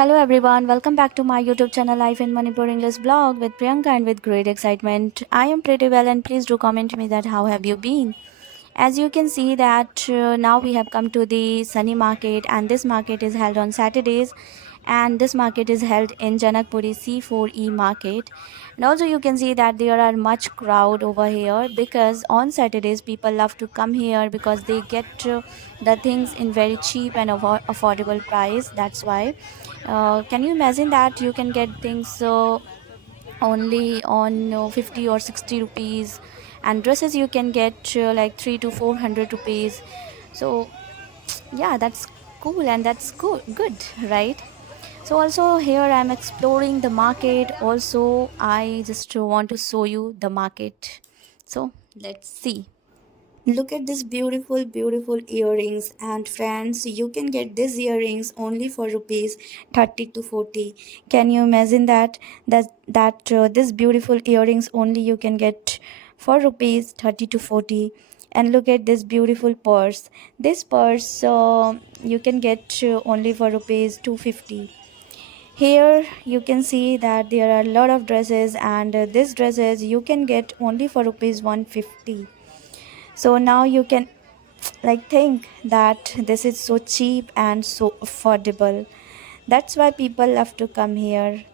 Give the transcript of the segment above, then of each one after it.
Hello everyone, welcome back to my YouTube channel Life in Manipur English blog with Priyanka and with great excitement. I am pretty well and please do comment me that how have you been. As you can see that now we have come to the Sunny market, and this market is held on Saturdays, and this market is held in Janakpuri C4E market. And also you can see that there are much crowd over here because on Saturdays people love to come here because they get the things in very cheap and affordable price. That's why can you imagine that you can get things only on 50 or 60 rupees, and dresses you can get like 3 to 400 rupees. So yeah, that's cool and that's good, right? So also here I'm exploring the market. Also I just want to show you the market, so let's see. Look at this beautiful earrings, and friends, you can get these earrings only for rupees 30 to 40. Can you imagine that this beautiful earrings only you can get for rupees 30 to 40? And look at this beautiful purse. This purse you can get only for rupees 250. Here you can see that there are a lot of dresses, and these dresses you can get only for rupees 150. So now you can like think that this is so cheap and so affordable. That's why people love to come here.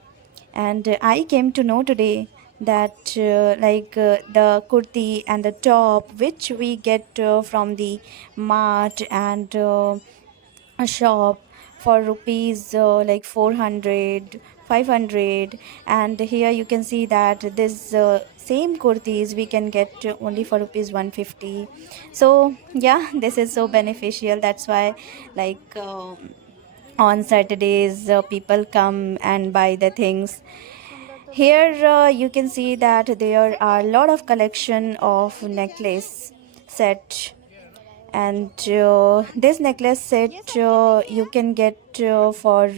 And I came to know today that the kurti and the top which we get from the mart and a shop for rupees like 400, 500. And here you can see that this same kurtis we can get only for rupees 150. So yeah, this is so beneficial. That's why like on Saturdays people come and buy the things. Here you can see that there are a lot of collection of necklace set, and this necklace set you can get for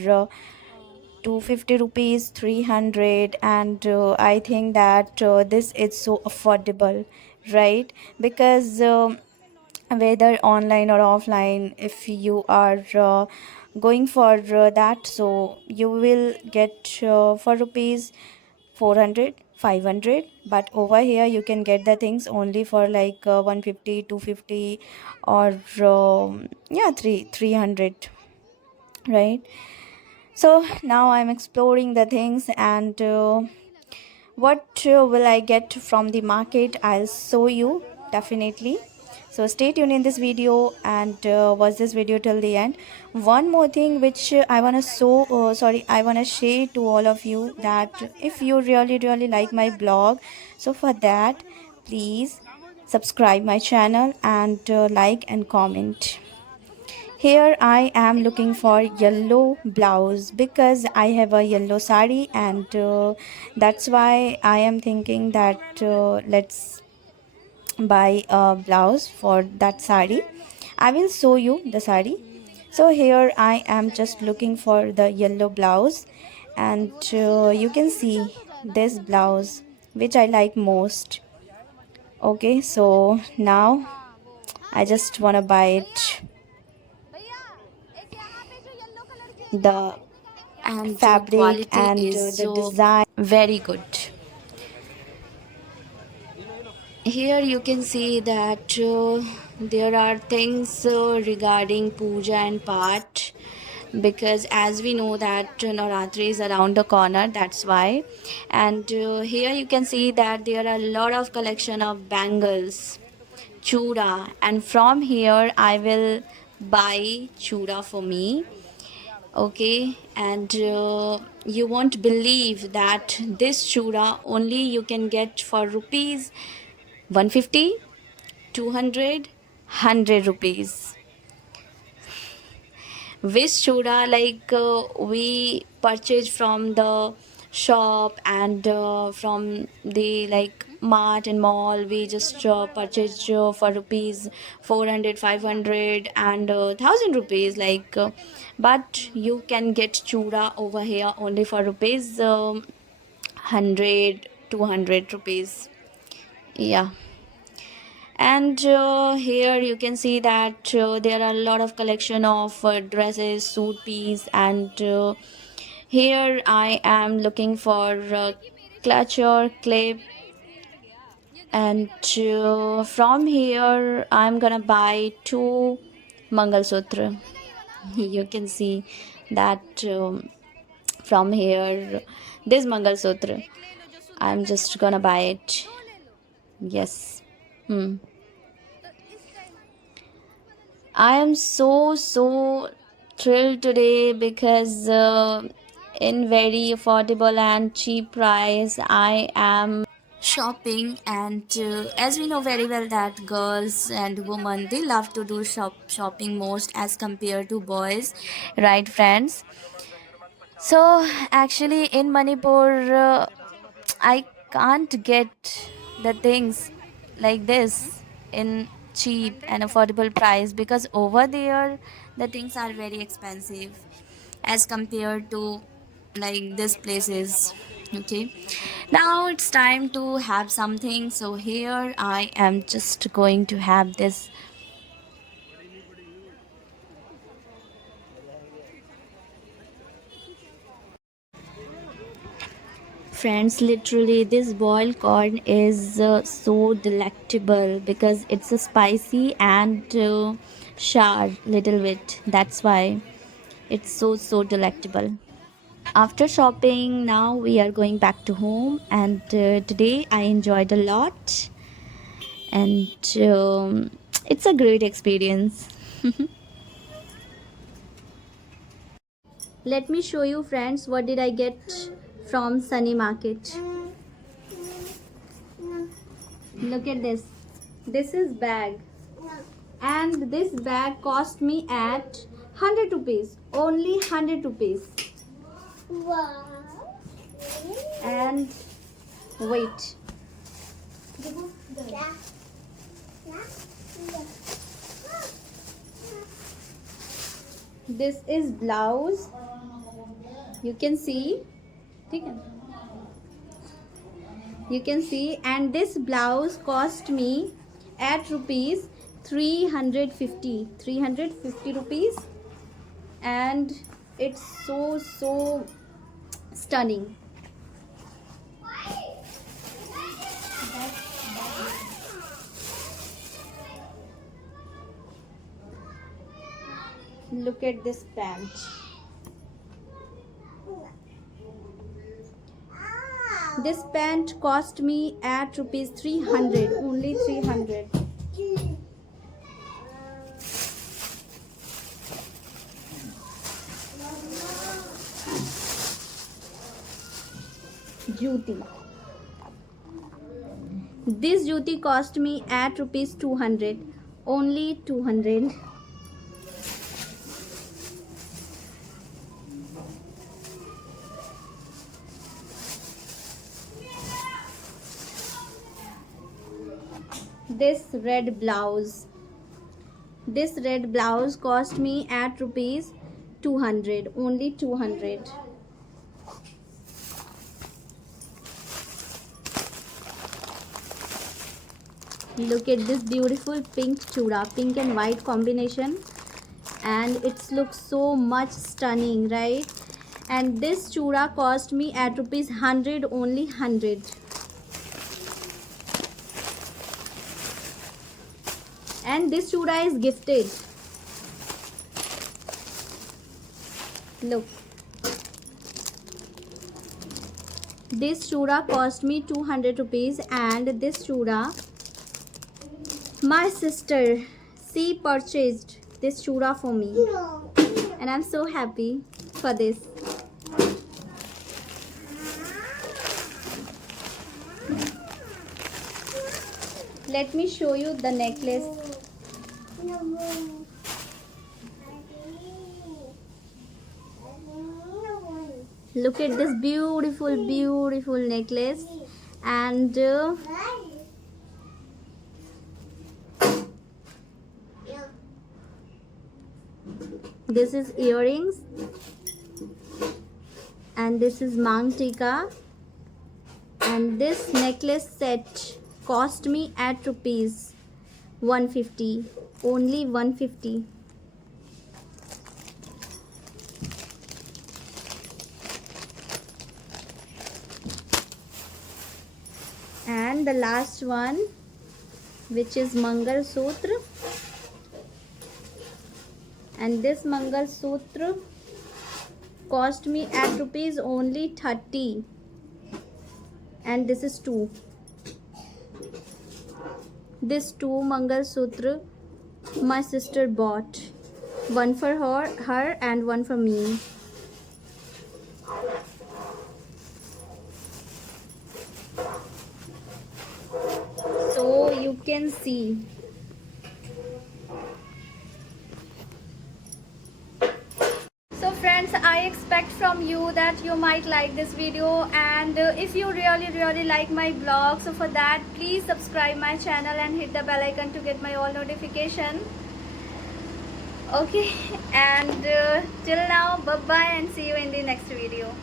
250 rupees, 300. And I think that this is so affordable, right? Because whether online or offline, if you are going for that, so you will get for rupees 400, 500. But over here you can get the things only for like 150, 250, or yeah, 300, right? So now I'm exploring the things, and what will I get from the market, I'll show you definitely. So stay tuned in this video and watch this video till the end. One more thing which I want to show sorry, I want to share to all of you, that if you really like my blog, so for that please subscribe my channel and like and comment. Here I am looking for yellow blouse because I have a yellow sari, and that's why I am thinking that let's buy a blouse for that sari. I will show you the sari. So here I am just looking for the yellow blouse, and you can see this blouse which I like most. Okay, so now I just want to buy it. The and the fabric quality and is the so design. very good. Here you can see that there are things regarding puja and part, because as we know that Navratri is around the corner, that's why. And here you can see that there are a lot of collection of bangles, chura, and from here I will buy chura for me. Okay, and you won't believe that this chura only you can get for rupees 150, 200, 100 rupees. Which chura like we purchase from the shop, and from the like mart and mall we just purchase for rupees 400, 500, and 1000 rupees like but you can get chura over here only for rupees 100, 200 rupees. Yeah. And here you can see that there are a lot of collection of dresses, suit piece, and Here I am looking for a clutch or clip, and from here I'm gonna buy two Mangal Sutra. You can see that from here, this Mangal Sutra. I'm just gonna buy it. Yes. Hmm. I am so thrilled today because in very affordable and cheap price I am shopping, and as we know very well that girls and women, they love to do shopping most as compared to boys, right friends? So actually in Manipur, I can't get the things like this in cheap and affordable price, because over there the things are very expensive as compared to like this places. Okay, now it's time to have something. So here I am just going to have this. Friends, literally, this boiled corn is so delectable because it's a spicy and charred little bit. That's why it's so delectable. After shopping, now we are going back to home, and today I enjoyed a lot, and it's a great experience. Let me show you, friends, what did I get from Sunny Market. Look at this. This is bag, and this bag cost me at 100 rupees, only 100 rupees. Wow. And wait, this is blouse, you can see. Okay. You can see, and this blouse cost me at rupees 350 rupees, and it's so stunning. Look at this pant. This pant cost me at rupees 300, only 300. Juti. This juti cost me at rupees 200, only 200. This red blouse. This red blouse cost me at rupees 200, only 200. Look at this beautiful pink chura, pink and white combination, and it looks so much stunning, right? And this chura cost me at rupees 100, only 100. And this chura is gifted. Look, this chura cost me 200 rupees, and this chura, my sister, she purchased this chura for me, and I'm so happy for this. Let me show you the necklace. Look at this beautiful necklace, and this is earrings, and this is mang tika, and this necklace set cost me at rupees 150, only 150. And the last one, which is Mangal Sutra. And this Mangal Sutra cost me at rupees only 30. And this is two. This two Mangal Sutra my sister bought. One for her and one for me. So you can see. So friends, I expect from you that you might like this video, and if you really like my vlog, so for that please subscribe my channel and hit the bell icon to get my all notification. Okay, and till now, bye bye and see you in the next video.